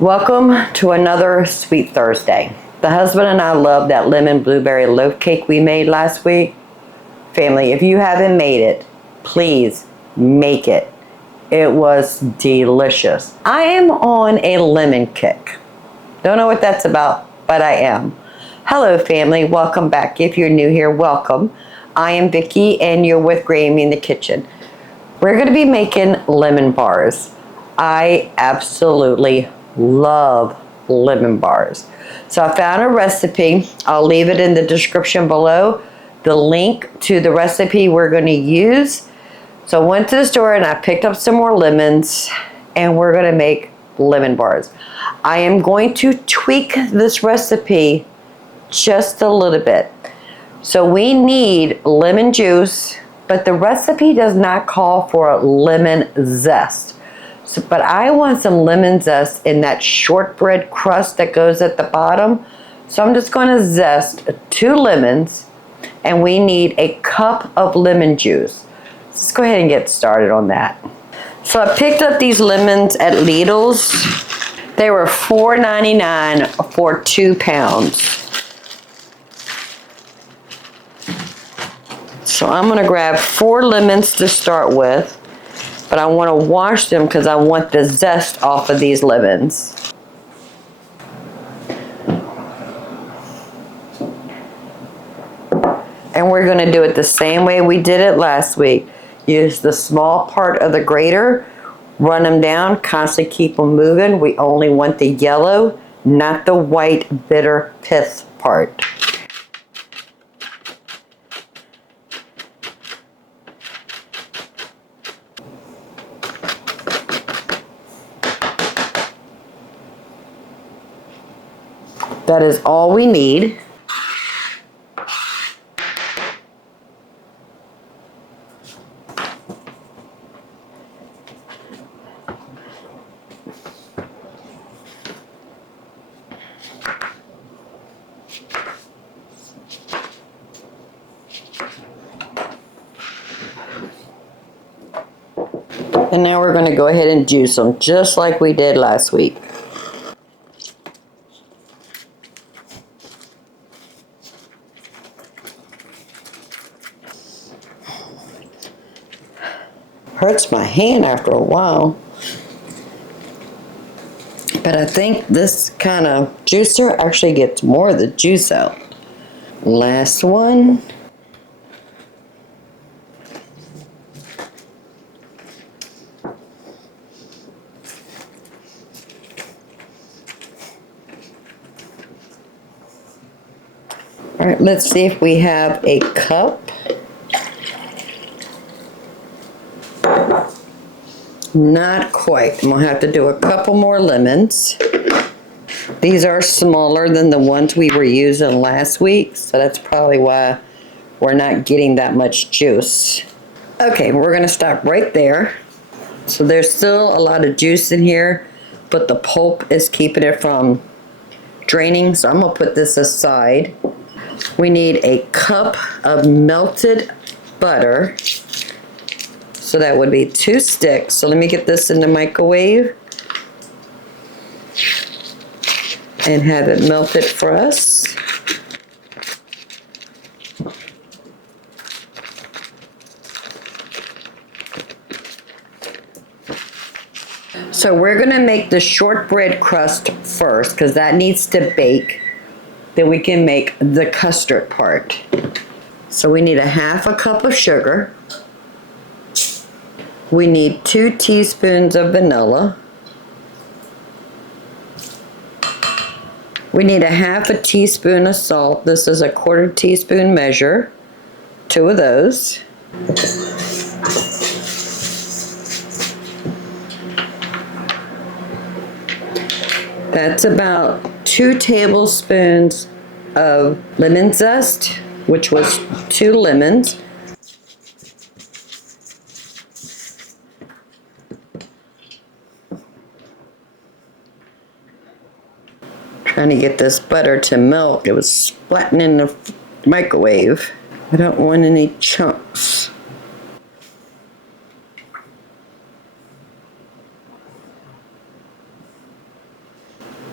Welcome to another Sweet Thursday. The husband and I love that lemon blueberry loaf cake we made last week. Family, if you haven't made it, please make it. It was delicious. I am on a lemon kick. Don't know what that's about, but I am. Hello family, welcome back. If you're new here, welcome. I am Vicki and you're with Grammy in the kitchen. We're going to be making lemon bars. I absolutely love lemon bars. So I found a recipe. I'll leave it in the description below. The link to the recipe we're going to use. So I went to the store and I picked up some more lemons and we're going to make lemon bars. I am going to tweak this recipe just a little bit. So we need lemon juice, but the recipe does not call for lemon zest. But I want some lemon zest in that shortbread crust that goes at the bottom. So I'm just going to zest 2 lemons and we need a cup of lemon juice. Let's go ahead and get started on that. So I picked up these lemons at Lidl's. They were $4.99 for 2 pounds. So I'm going to grab 4 lemons to start with. But I want to wash them because I want the zest off of these lemons. And we're going to do it the same way we did it last week. Use the small part of the grater, run them down, constantly keep them moving. We only want the yellow, not the white bitter pith part. That is all we need. And now we're going to go ahead and juice them just like we did last week. Hurts my hand after a while. But I think this kind of juicer actually gets more of the juice out. Last one. All right, let's see if we have a cup. Not quite. I'm going to have to do a couple more lemons. These are smaller than the ones we were using last week, so that's probably why we're not getting that much juice. Okay, we're going to stop right there. So there's still a lot of juice in here, but the pulp is keeping it from draining, so I'm going to put this aside. We need a cup of melted butter. So that would be 2 sticks. So let me get this in the microwave and have it melted for us. So we're going to make the shortbread crust first because that needs to bake. Then we can make the custard part. So we need a 1/2 cup of sugar. We need 2 teaspoons of vanilla. We need a 1/2 teaspoon of salt. This is a 1/4 teaspoon measure. 2 of those. That's about 2 tablespoons of lemon zest, which was 2 lemons. Trying to get this butter to melt. It was splatting in the microwave. I don't want any chunks.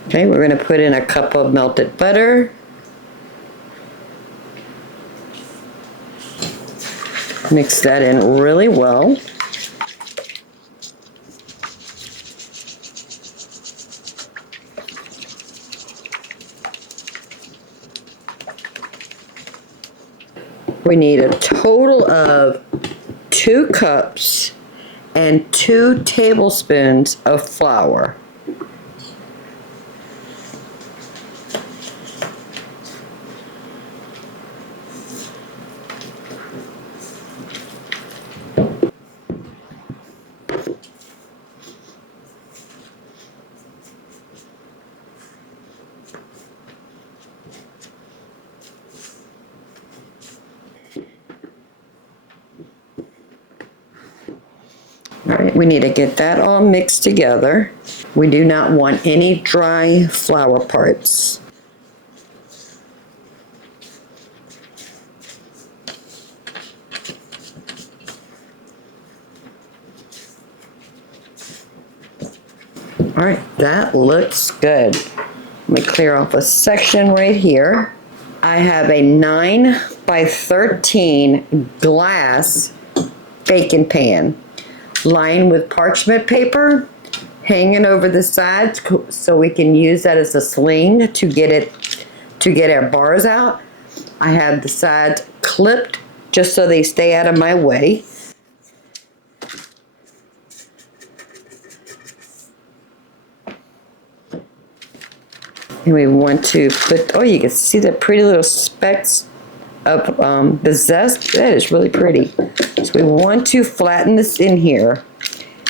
Okay, we're going to put in a cup of melted butter. Mix that in really well. We need a total of 2 cups and 2 tablespoons of flour. All right, we need to get that all mixed together. We do not want any dry flour parts. All right, that looks good. Let me clear off a section right here. I have a 9 by 13 glass baking pan lined with parchment paper, hanging over the sides so we can use that as a sling to get our bars out. I have the sides clipped just so they stay out of my way. And we want to put, oh, you can see the pretty little specks of the zest. That is really pretty. So we want to flatten this in here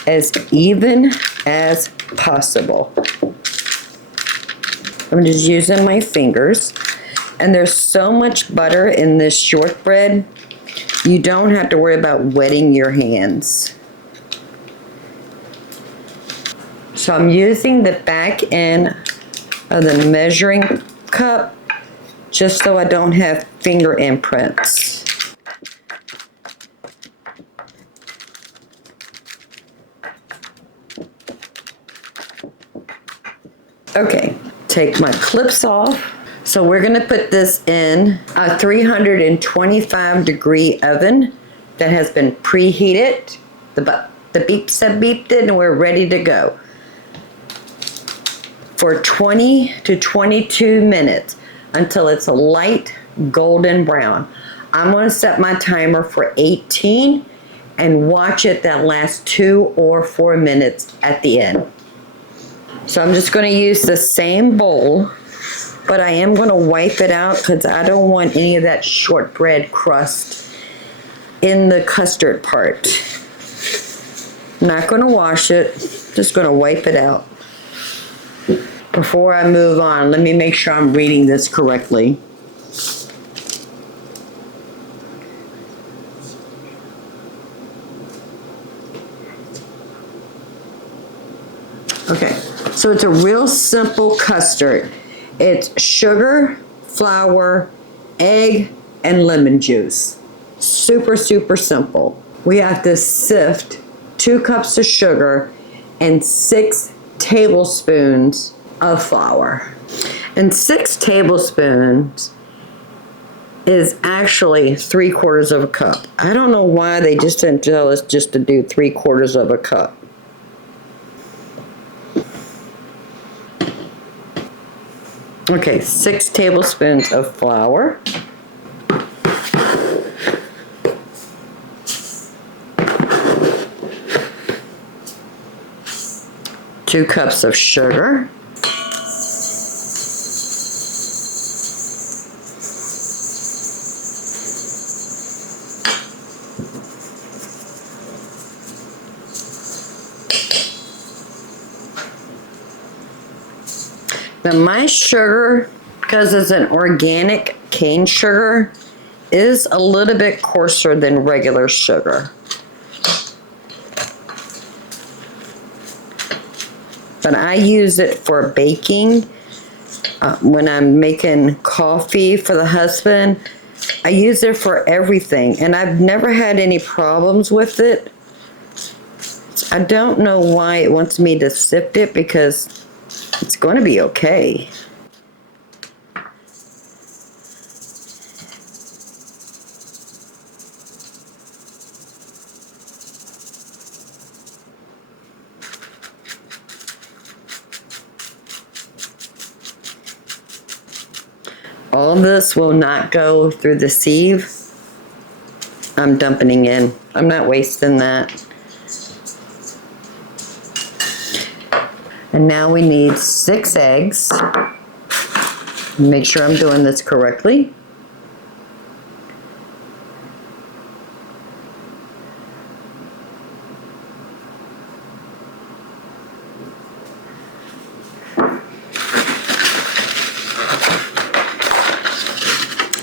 as even as possible. I'm just using my fingers. And there's so much butter in this shortbread, you don't have to worry about wetting your hands. So I'm using the back end of the measuring cup just so I don't have finger imprints. Okay, take my clips off. So we're gonna put this in a 325-degree oven that has been preheated. The beeps have beeped it and we're ready to go for 20 to 22 minutes until it's a light golden brown. I'm gonna set my timer for 18 and watch it that last 2 or 4 minutes at the end. So I'm just gonna use the same bowl, but I am gonna wipe it out because I don't want any of that shortbread crust in the custard part. Not gonna wash it, just gonna wipe it out. Before I move on, let me make sure I'm reading this correctly. Okay, so it's a real simple custard. It's sugar, flour, egg, and lemon juice. Super, super simple. We have to sift 2 cups of sugar and 6 tablespoons of flour. And 6 tablespoons is actually 3/4 of a cup. I don't know why they just didn't tell us just to do 3/4 of a cup. Okay, 6 tablespoons of flour. Two cups of sugar. Now my sugar, because it's an organic cane sugar, is a little bit coarser than regular sugar. But I use it for baking. When I'm making coffee for the husband, I use it for everything. And I've never had any problems with it. I don't know why it wants me to sift it because It's going to be okay. All this will not go through the sieve. I'm dumping in. I'm not wasting that. And now we need 6 eggs. Make sure I'm doing this correctly.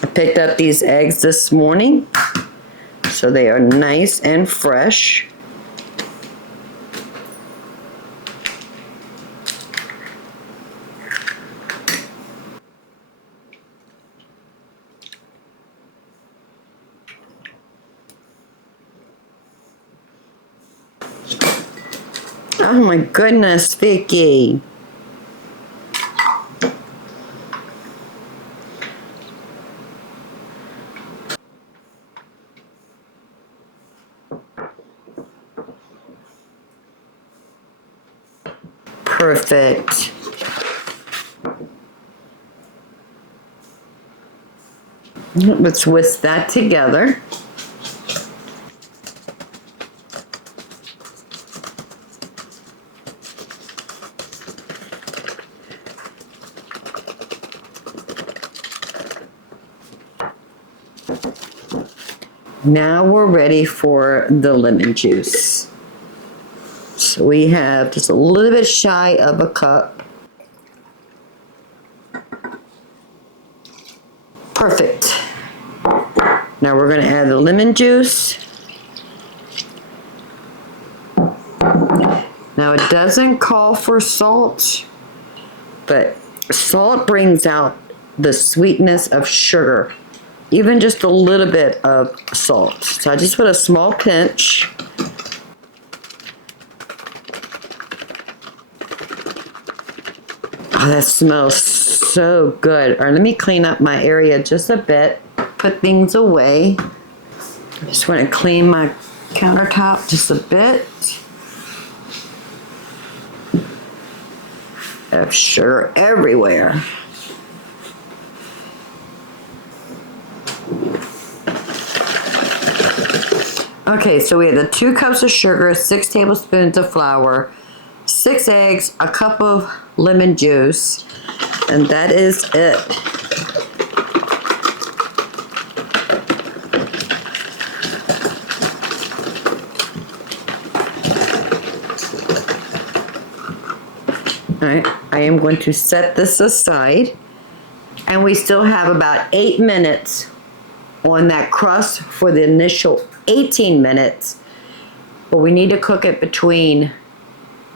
I picked up these eggs this morning, so they are nice and fresh. Oh my goodness, Vicky. Perfect. Let's whisk that together. Now we're ready for the lemon juice. So we have just a little bit shy of a cup. Perfect. Now we're going to add the lemon juice. Now it doesn't call for salt, but salt brings out the sweetness of sugar. Even just a little bit of salt. So I just put a small pinch. Oh, that smells so good. All right, let me clean up my area just a bit. Put things away. I just want to clean my countertop just a bit. I have sugar everywhere. Okay, so we have the 2 cups of sugar, 6 tablespoons of flour, 6 eggs, a cup of lemon juice, and that is it. All right, I am going to set this aside, and we still have about 8 minutes on that crust for the initial 18 minutes, but we need to cook it between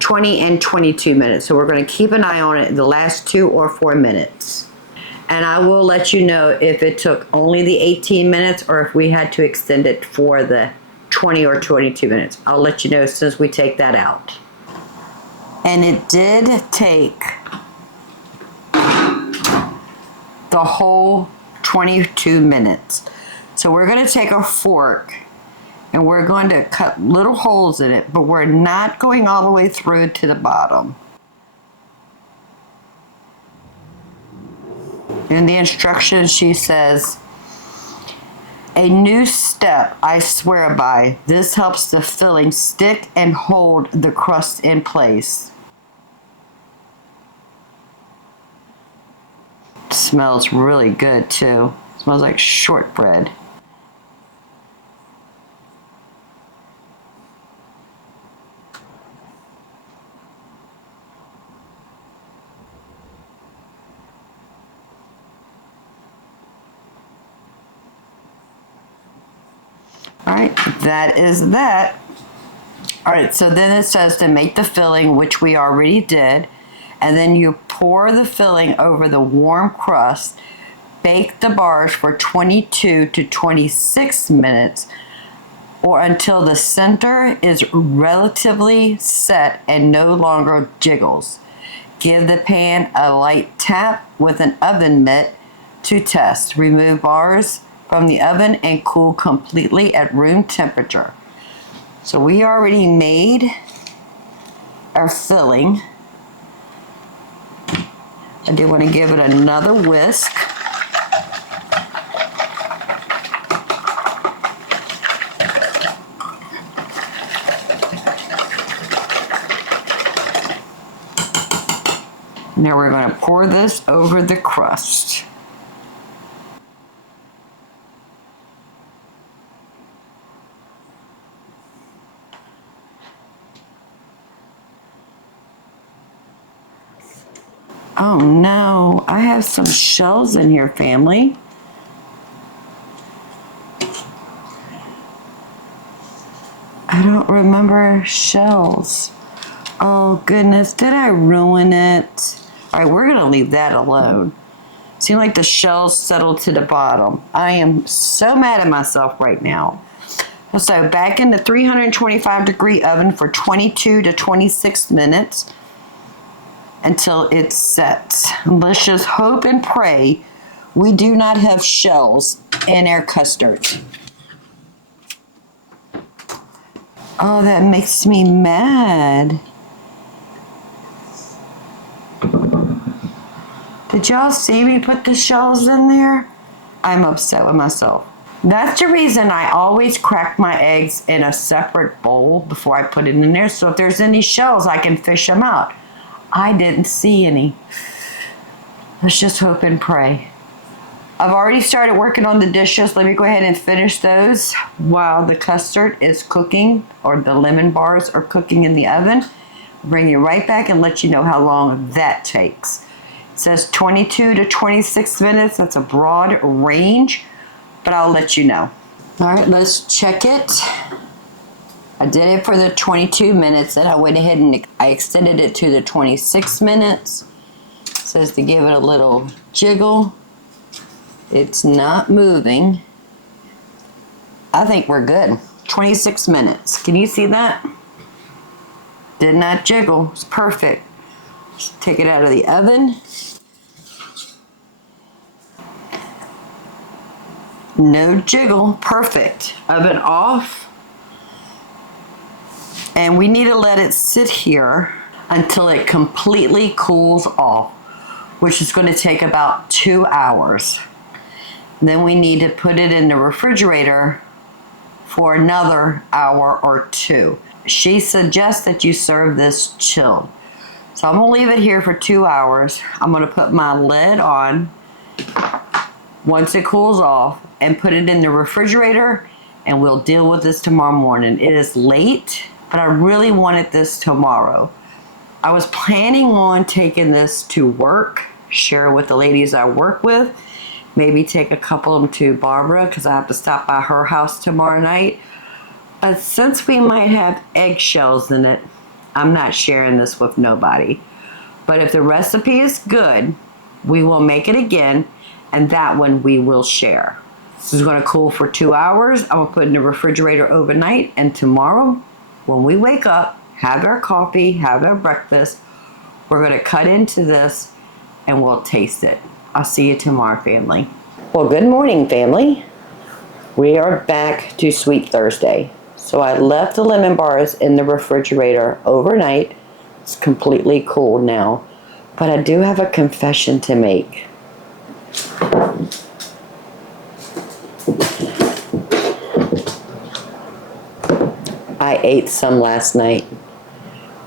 20 and 22 minutes. So we're going to keep an eye on it in the last 2 or 4 minutes. And I will let you know if it took only the 18 minutes or if we had to extend it for the 20 or 22 minutes. I'll let you know as soon as we take that out. And it did take the whole 22 minutes. So we're going to take a fork and we're going to cut little holes in it, but we're not going all the way through to the bottom. In the instructions, she says, "A new step I swear by. This helps the filling stick and hold the crust in place." It smells really good too. It smells like shortbread. All right, that is that. All right, so then it says to make the filling, which we already did, and then you pour the filling over the warm crust. Bake the bars for 22 to 26 minutes or until the center is relatively set and no longer jiggles. Give the pan a light tap with an oven mitt to test. Remove bars from the oven and cool completely at room temperature. So we already made our filling. I do want to give it another whisk. Now we're going to pour this over the crust. Oh no, I have some shells in here, family. I don't remember shells. Oh goodness, did I ruin it? All right, we're gonna leave that alone. Seems like the shells settled to the bottom. I am so mad at myself right now. So back in the 325-degree oven for 22 to 26 minutes until it sets. Let's just hope and pray we do not have shells in our custards. Oh, that makes me mad. Did y'all see me put the shells in there? I'm upset with myself. That's the reason I always crack my eggs in a separate bowl before I put it in there. So if there's any shells, I can fish them out. I didn't see any. Let's just hope and pray. I've already started working on the dishes. Let me go ahead and finish those while the custard is cooking, or the lemon bars are cooking in the oven. I'll bring you right back and let you know how long that takes. It says 22 to 26 minutes. That's a broad range, but I'll let you know. All right, let's check it. I did it for the 22 minutes, and I went ahead and I extended it to the 26 minutes. It says to give it a little jiggle. It's not moving. I think we're good. 26 minutes. Can you see that? Did not jiggle. It's perfect. Just take it out of the oven. No jiggle. Perfect. Oven off. And we need to let it sit here until it completely cools off, which is going to take about 2 hours. Then we need to put it in the refrigerator for another hour or two. She suggests that you serve this chilled. So I'm going to leave it here for 2 hours. I'm going to put my lid on once it cools off and put it in the refrigerator, and we'll deal with this tomorrow morning. It is late, but I really wanted this tomorrow. I was planning on taking this to work, share it with the ladies I work with, maybe take a couple of them to Barbara because I have to stop by her house tomorrow night. But since we might have eggshells in it, I'm not sharing this with nobody. But if the recipe is good, we will make it again, and that one we will share. This is going to cool for 2 hours. I will put it in the refrigerator overnight, and tomorrow when we wake up, have our coffee, have our breakfast, we're going to cut into this and we'll taste it. I'll see you tomorrow, family. Well, good morning, family. We are back to Sweet Thursday. So I left the lemon bars in the refrigerator overnight. It's completely cool now. But I do have a confession to make. I ate some last night.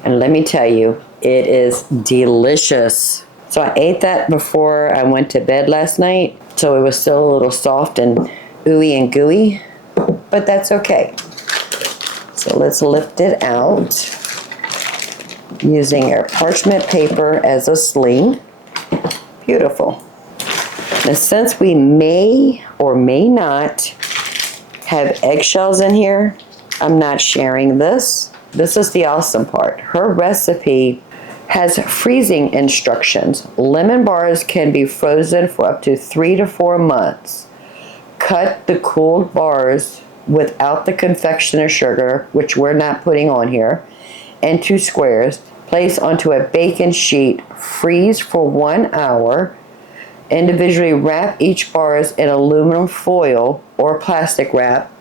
And let me tell you, it is delicious. So I ate that before I went to bed last night. So it was still a little soft and ooey and gooey. But that's okay. So let's lift it out using our parchment paper as a sling. Beautiful. Now, since we may or may not have eggshells in here, I'm not sharing this. This is the awesome part. Her recipe has freezing instructions. Lemon bars can be frozen for up to 3 to 4 months. Cut the cooled bars without the confectioner sugar, which we're not putting on here, into squares. Place onto a baking sheet, freeze for 1 hour. Individually wrap each bars in aluminum foil or plastic wrap.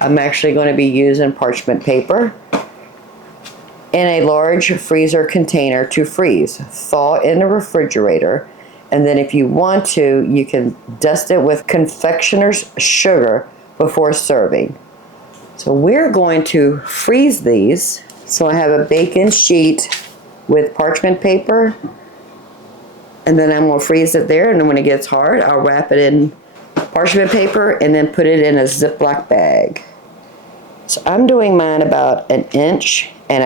I'm actually going to be using parchment paper. In a large freezer container to freeze. Thaw in the refrigerator. And then if you want to, you can dust it with confectioner's sugar before serving. So we're going to freeze these. So I have a baking sheet with parchment paper. And then I'm going to freeze it there. And then when it gets hard, I'll wrap it in parchment paper and then put it in a Ziploc bag. So I'm doing mine about 1.5 inches. And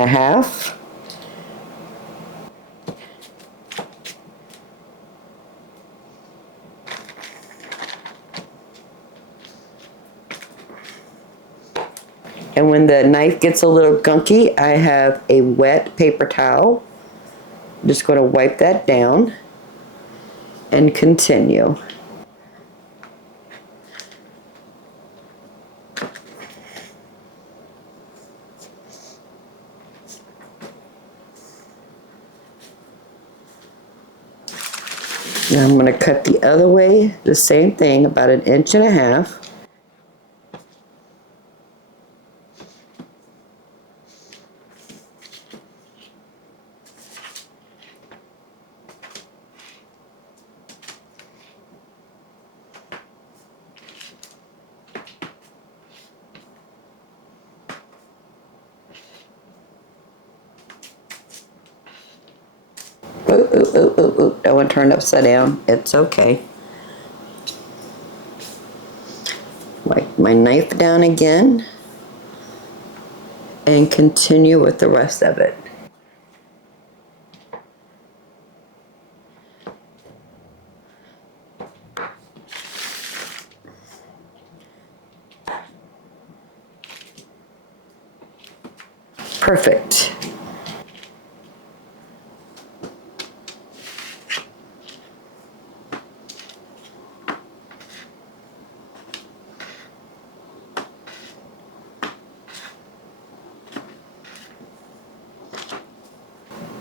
when the knife gets a little gunky, I have a wet paper towel. I'm just going to wipe that down and continue. Now I'm going to cut the other way, the same thing, about 1.5 inches. Ooh, that one turned upside down. It's okay. Wipe my knife down again and continue with the rest of it. Perfect.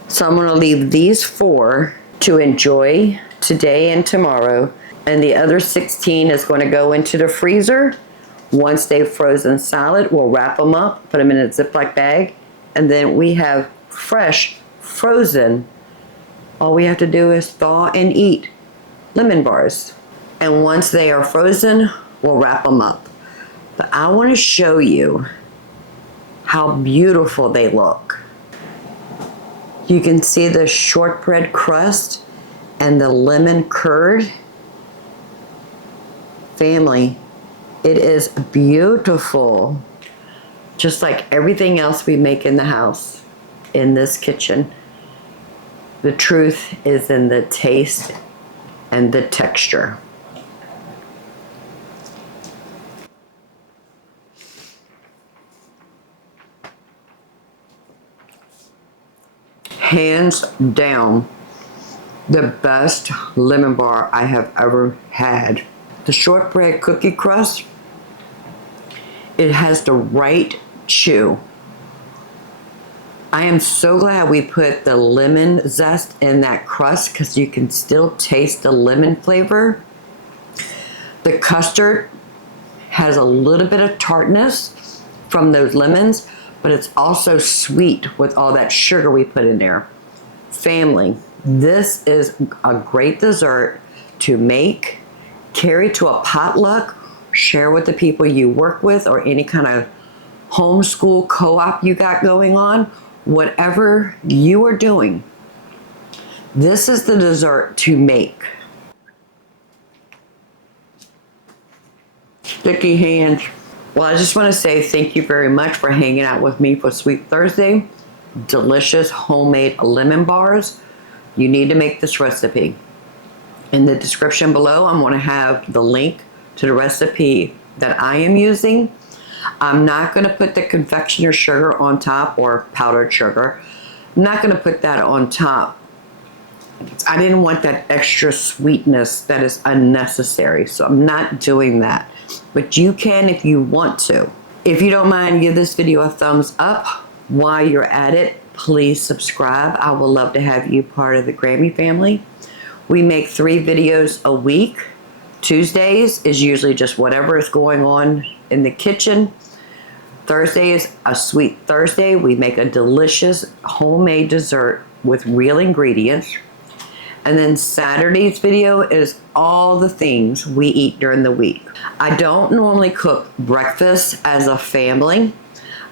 So I'm going to leave these 4 to enjoy today and tomorrow. And the other 16 is going to go into the freezer. Once they've frozen solid, we'll wrap them up, put them in a Ziploc bag. And then we have fresh, frozen. All we have to do is thaw and eat lemon bars. And once they are frozen, we'll wrap them up. But I want to show you how beautiful they look. You can see the shortbread crust and the lemon curd. Family, it is beautiful. Just like everything else we make in the house, in this kitchen. The truth is in the taste and the texture. Hands down, the best lemon bar I have ever had. The shortbread cookie crust, it has the right chew. I am so glad we put the lemon zest in that crust because you can still taste the lemon flavor. The custard has a little bit of tartness from those lemons, but it's also sweet with all that sugar we put in there. Family, this is a great dessert to make, carry to a potluck, share with the people you work with or any kind of homeschool co-op you got going on, whatever you are doing. This is the dessert to make. Sticky hands. Well, I just want to say thank you very much for hanging out with me for Sweet Thursday. Delicious homemade lemon bars. You need to make this recipe. In the description below, I'm going to have the link to the recipe that I am using. I'm not going to put the confectioner sugar on top or powdered sugar. I'm not going to put that on top. I didn't want that extra sweetness that is unnecessary, so I'm not doing that. But you can if you want to. If you don't mind, give this video a thumbs up. While you're at it, please subscribe. I would love to have you part of the Grammy family. We make 3 videos a week. Tuesdays is usually just whatever is going on in the kitchen. Thursday is a sweet Thursday. We make a delicious homemade dessert with real ingredients. And then Saturday's video is all the things we eat during the week. I don't normally cook breakfast as a family.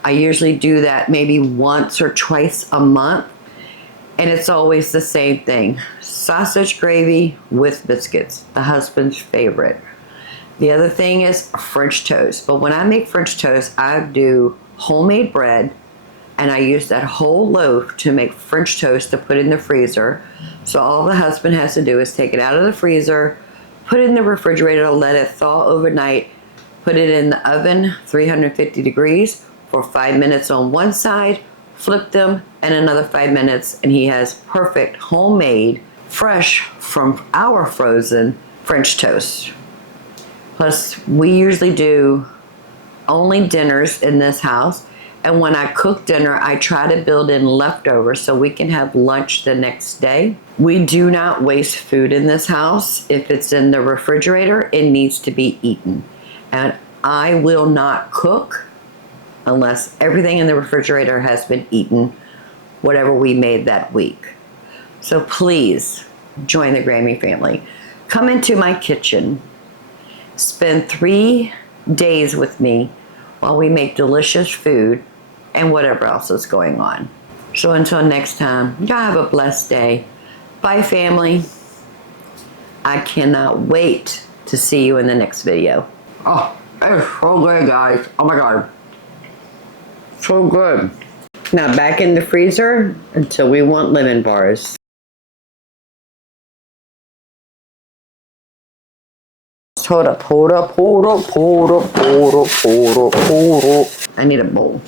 I usually do that maybe once or twice a month. And it's always the same thing. Sausage gravy with biscuits, the husband's favorite. The other thing is French toast. But when I make French toast, I do homemade bread, and I use that whole loaf to make French toast to put in the freezer. So all the husband has to do is take it out of the freezer, put it in the refrigerator, let it thaw overnight, put it in the oven, 350 degrees for 5 minutes on one side, flip them, and another 5 minutes, and he has perfect homemade, fresh from our frozen French toast. Plus, we usually do only dinners in this house. And when I cook dinner, I try to build in leftovers so we can have lunch the next day. We do not waste food in this house. If it's in the refrigerator, it needs to be eaten. And I will not cook unless everything in the refrigerator has been eaten, whatever we made that week. So please join the Grammy family. Come into my kitchen. Spend 3 days with me while we make delicious food and whatever else is going on. So until next time, y'all have a blessed day. Bye, family. I cannot wait to see you in the next video. Oh, it's so good, guys. Oh my God. So good. Now back in the freezer until we want lemon bars. Hold up. I need a bowl.